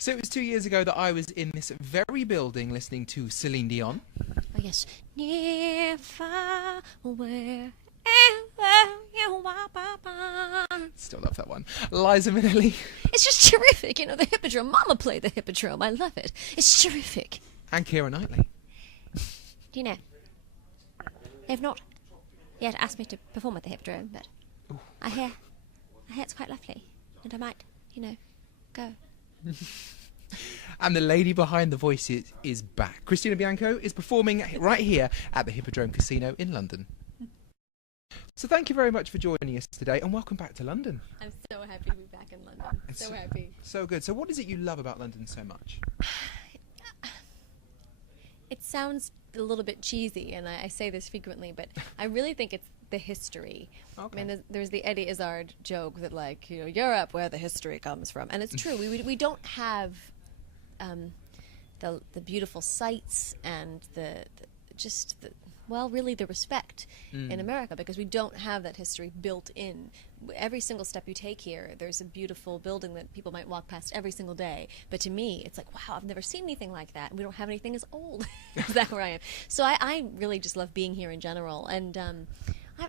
So it was 2 years ago that I was in this very building listening to Celine Dion. Oh, yes. Near, far, wherever you are. Still love that one. Liza Minnelli. It's just terrific. You know, the Hippodrome. Mama played the Hippodrome. I love it. It's terrific. And Keira Knightley. Do you know? They've not yet asked me to perform at the Hippodrome, but I hear it's quite lovely, and I might, go. And the lady behind the voices is back. Christina Bianco is performing right here at the Hippodrome Casino in London. So thank you very much for joining us today, and welcome back to London. I'm so happy to be back in London. So happy. So good. So what is it you love about London so much? It sounds a little bit cheesy, and I say this frequently, but I really think it's the history. Okay. I mean, there's the Eddie Izzard joke that, like, Europe, where the history comes from. And it's true. We don't have the beautiful sights and really the respect in America, because we don't have that history built in. Every single step you take here, there's a beautiful building that people might walk past every single day. But to me, it's like, wow, I've never seen anything like that. And we don't have anything as old as that where I am. So I really just love being here in general. And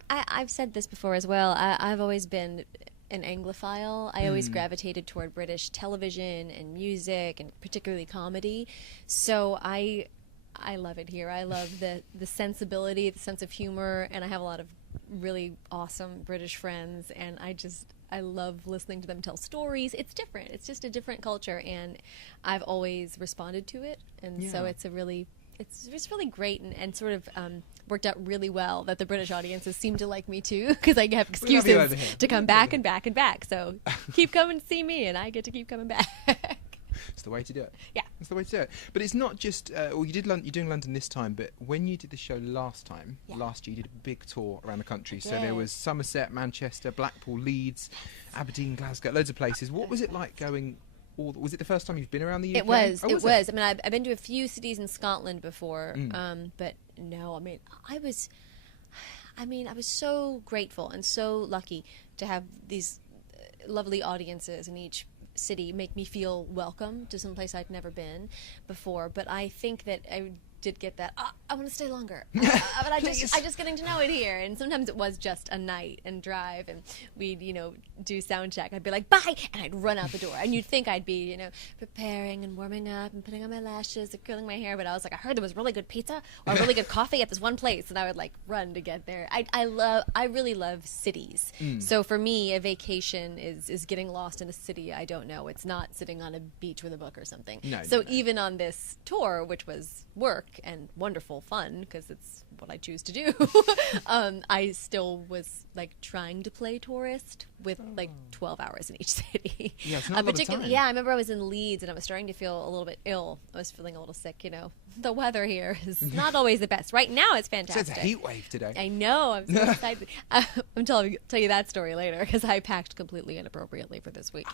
I've said this before as well. I've always been an Anglophile. I always gravitated toward British television and music, and particularly comedy. So I love it here. I love the sensibility, the sense of humor, and I have a lot of really awesome British friends, and I love listening to them tell stories. It's different. It's just a different culture, and I've always responded to it, and so it's just really great, and sort of worked out really well that the British audiences seem to like me too, because I have excuses to come back and back and back. So keep coming to see me, and I get to keep coming back. It's the way to do it. Yeah. It's the way to do it. But it's not just, you're doing London this time, but when you did the show last year, you did a big tour around the country. So there was Somerset, Manchester, Blackpool, Leeds, Aberdeen, Glasgow, loads of places. What was it like going was it the first time you've been around the UK? It was. It was. I mean, I've been to a few cities in Scotland before, but no, I was so grateful and so lucky to have these lovely audiences in each city make me feel welcome to some place I'd never been before. But I think that I did get that, I want to stay longer. But I just getting to know it here. And sometimes it was just a night and drive, and we'd, do sound check. I'd be like, bye! And I'd run out the door. And you'd think I'd be, preparing and warming up and putting on my lashes and curling my hair. But I was like, I heard there was really good pizza or really good coffee at this one place. And I would, run to get there. I really love cities. So for me, a vacation is getting lost in a city I don't know. It's not sitting on a beach with a book or something. No. Even on this tour, which was work and wonderful fun, because it's what I choose to do, I still was trying to play tourist with 12 hours in each city. Yeah, it's not a lot of time. Yeah, I remember I was in Leeds and I was starting to feel a little bit ill. I was feeling a little sick. The weather here is not always the best. Right now it's fantastic. So it's a heat wave today. I know. I'm so excited. I'm tell you that story later, because I packed completely inappropriately for this week.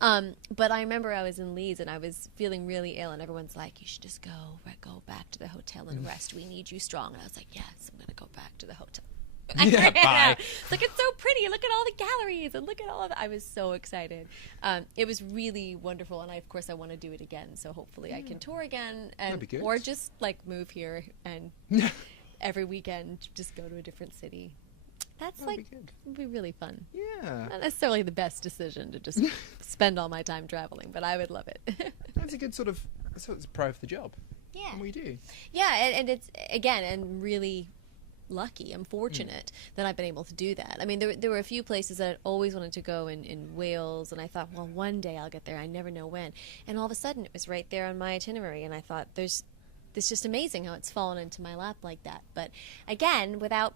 But I remember I was in Leeds and I was feeling really ill, and everyone's like, you should just go back to the hotel and rest. We need you strong. And I was like, yes, I'm going to go back to the hotel. Yeah, bye. It's so pretty. Look at all the galleries and look at all of that. I was so excited. It was really wonderful, and of course I want to do it again. So hopefully I can tour again, or just move here and every weekend just go to a different city. That'd be really fun. Yeah. Not necessarily the best decision to just spend all my time traveling, but I would love it. That's a good it's a pro for the job. Yeah. And we do. Yeah, and it's, again, and really lucky. I'm fortunate that I've been able to do that. I mean, there were a few places that I'd always wanted to go in Wales, and I thought, well, one day I'll get there. I never know when. And all of a sudden, it was right there on my itinerary, and I thought, it's just amazing how it's fallen into my lap like that. But again, without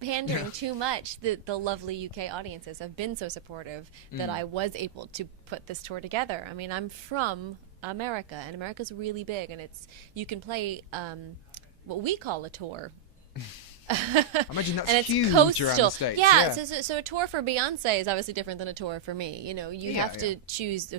pandering too much, the lovely UK audiences have been so supportive that I was able to put this tour together. I mean, I'm from America, and America's really big, and you can play what we call a tour. I imagine that's and it's huge coastal. Around the States. Yeah. So a tour for Beyonce is obviously different than a tour for me. You have to choose,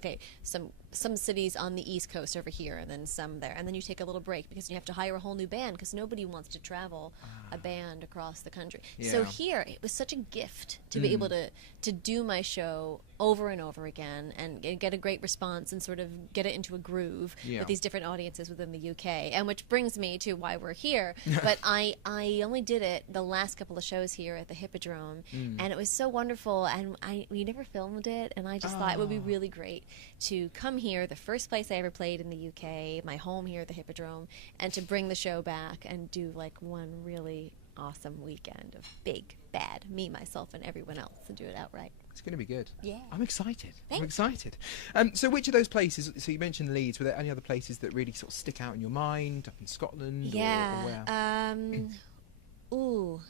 some cities on the East Coast over here, and then some there, and then you take a little break because you have to hire a whole new band, because nobody wants to travel a band across the country. So here, it was such a gift to be able to do my show over and over again and get a great response and sort of get it into a groove with these different audiences within the UK. And which brings me to why we're here. But I only did it the last couple of shows here at the Hippodrome, and it was so wonderful. And we never filmed it, and I just thought it would be really great to come here, the first place I ever played in the UK, my home here at the Hippodrome, and to bring the show back and do like one really awesome weekend of big, bad, me, myself, and everyone else, and do it outright. It's going to be good. Yeah. I'm excited. Thanks. I'm excited. So which of those places, so you mentioned Leeds, were there any other places that really sort of stick out in your mind, up in Scotland? Yeah. Or where?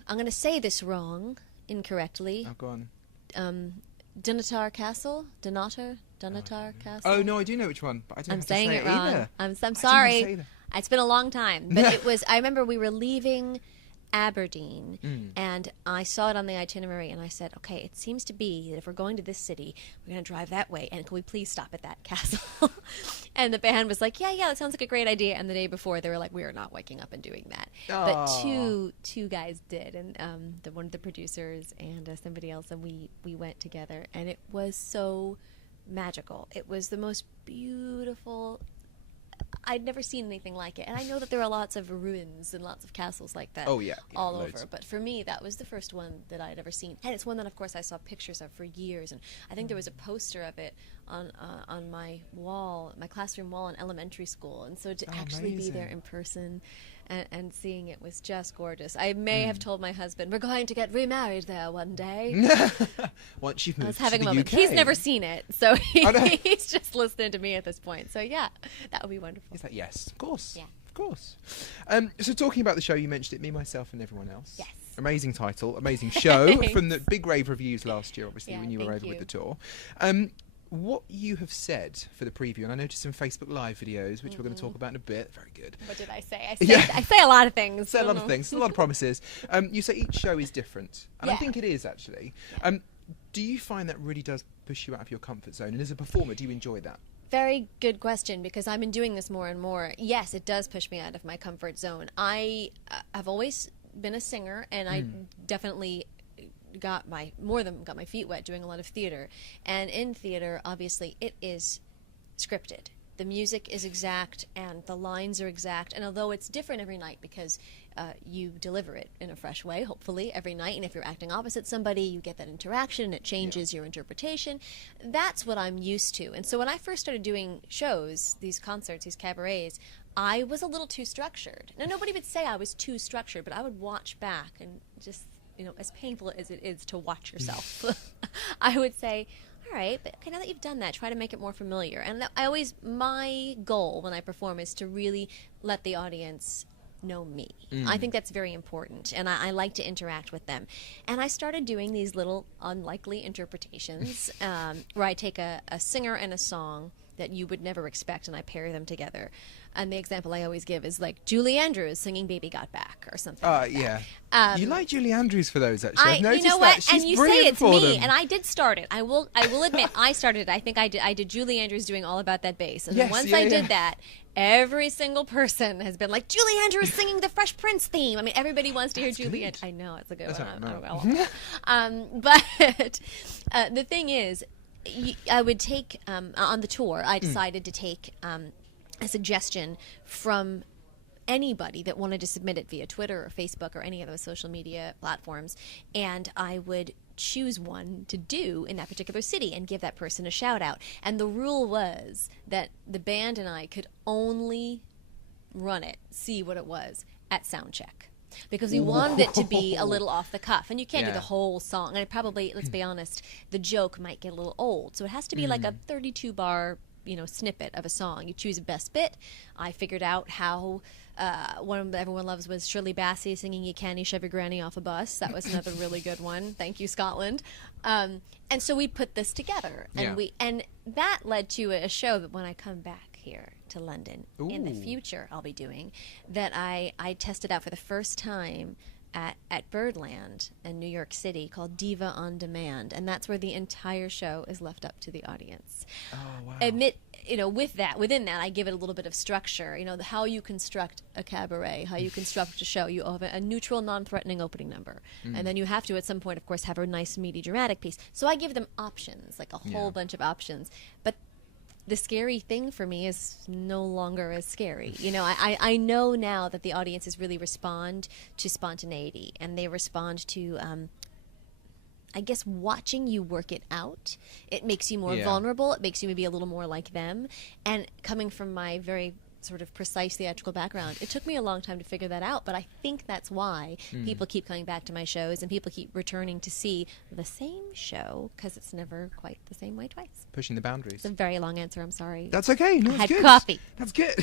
I'm going to say this incorrectly. Oh, go on. Dunatar Castle? Dunatar Castle? Oh, no, I do know which one, but I don't I'm have saying to say it wrong. either. I'm I don't sorry. have to say that. It's been a long time, but it was. I remember we were leaving Aberdeen, and I saw it on the itinerary, and I said, "Okay, it seems to be that if we're going to this city, we're going to drive that way, and can we please stop at that castle?" And the band was like, "Yeah, that sounds like a great idea." And the day before, they were like, "We are not waking up and doing that." But two guys did, and one of the producers and somebody else, and we went together, and it was so magical. It was the most beautiful. I'd never seen anything like it. And I know that there are lots of ruins and lots of castles like that all over. But for me, that was the first one that I'd ever seen. And it's one that, of course, I saw pictures of for years. And I think there was a poster of it on my wall, my classroom wall in elementary school. And so to actually be there in person and seeing it was just gorgeous. I may have told my husband, we're going to get remarried there one day. Once you've moved I was having to the a moment. UK. He's never seen it, so he's just listening to me at this point. So yeah, that would be wonderful. Is that yes? Of course. Yeah. Of course. So talking about the show, you mentioned it, Me, Myself and Everyone Else. Yes. Amazing title, amazing show from the big rave reviews last year, obviously, Yeah, when you were thank over with you. the tour. What you have said for the preview, and I noticed some Facebook Live videos, which we're going to talk about in a bit. Very good. What did I say? Yeah. I say a lot of things. Say a lot of things, a lot of promises. You say each show is different, and I Yeah. think it is actually. Do you find that really does push you out of your comfort zone? And as a performer, do you enjoy that? Very good question, because I've been doing this more and more. Yes, it does push me out of my comfort zone. I have always been a singer, and I definitely got my feet wet doing a lot of theater. And in theater, obviously, it is scripted. The music is exact, and the lines are exact. And although it's different every night because you deliver it in a fresh way, hopefully, every night. And if you're acting opposite somebody, you get that interaction, and it changes your interpretation. That's what I'm used to. And so when I first started doing shows, these concerts, these cabarets, I was a little too structured. Now, nobody would say I was too structured, but I would watch back and just, as painful as it is to watch yourself, I would say, all right, but okay, now that you've done that, try to make it more familiar. And my goal when I perform is to really let the audience know me. I think that's very important, and I like to interact with them. And I started doing these little unlikely interpretations where I take a singer and a song that you would never expect, and I pair them together. And the example I always give is like Julie Andrews singing "Baby Got Back" or something. Like that. Yeah. You like Julie Andrews for those, actually. I've noticed you know what? that. She's and you brilliant say it's for me, them. and I did start it. I will admit I started it. I think I did Julie Andrews doing All About That Bass. And Yes, once yeah, I yeah. did that, every single person has been like, Julie Andrews singing the Fresh Prince theme. I mean, everybody wants to hear Julie Andrews. I know, it's a good That's one. how But the thing is, I would take, on the tour, I decided to take a suggestion from anybody that wanted to submit it via Twitter or Facebook or any of those social media platforms, and I would choose one to do in that particular city and give that person a shout out. And the rule was that the band and I could only see what it was at sound check, because we wanted it to be a little off the cuff, and you can't do the whole song, and it probably, let's be honest, the joke might get a little old, so it has to be like a 32 bar snippet of a song. You choose a best bit. I figured out how one that everyone loves was Shirley Bassey singing "You Can't Shove Your Granny Off a Bus." That was another really good one. Thank you, Scotland. And so we put this together, and and that led to a show that when I come back here to London in the future, I'll be doing that. I tested out for the first time at Birdland in New York City, called Diva on Demand, and that's where the entire show is left up to the audience. Oh, wow. within that, I give it a little bit of structure. How you construct a cabaret, how you construct a show. You have a neutral, non-threatening opening number, and then you have to, at some point, of course, have a nice, meaty, dramatic piece. So I give them options, like a whole bunch of options. But the scary thing for me is no longer as scary. I know now that the audiences really respond to spontaneity, and they respond to I guess watching you work it out, it makes you more vulnerable. It makes you maybe a little more like them. And coming from my very sort of precise theatrical background, it took me a long time to figure that out. But I think that's why people keep coming back to my shows, and people keep returning to see the same show, because it's never quite the same way twice. Pushing the boundaries. It's a very long answer. I'm sorry. That's okay. No, I had good. coffee. That's good.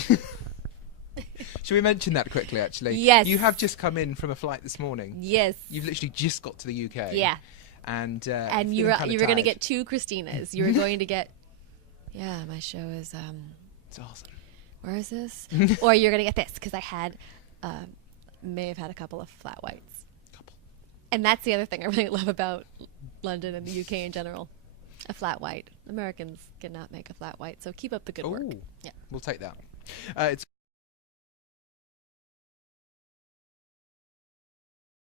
Should we mention that quickly, actually? Yes. You have just come in from a flight this morning. Yes. You've literally just got to the UK. Yeah. And you were going to get two Christinas. You were going to get, my show is it's awesome. Where is this? Or you're going to get this, because I may have had a couple of flat whites. And that's the other thing I really love about London and the UK in general. A flat white. Americans cannot make a flat white, so keep up the good work. Yeah. We'll take that. It's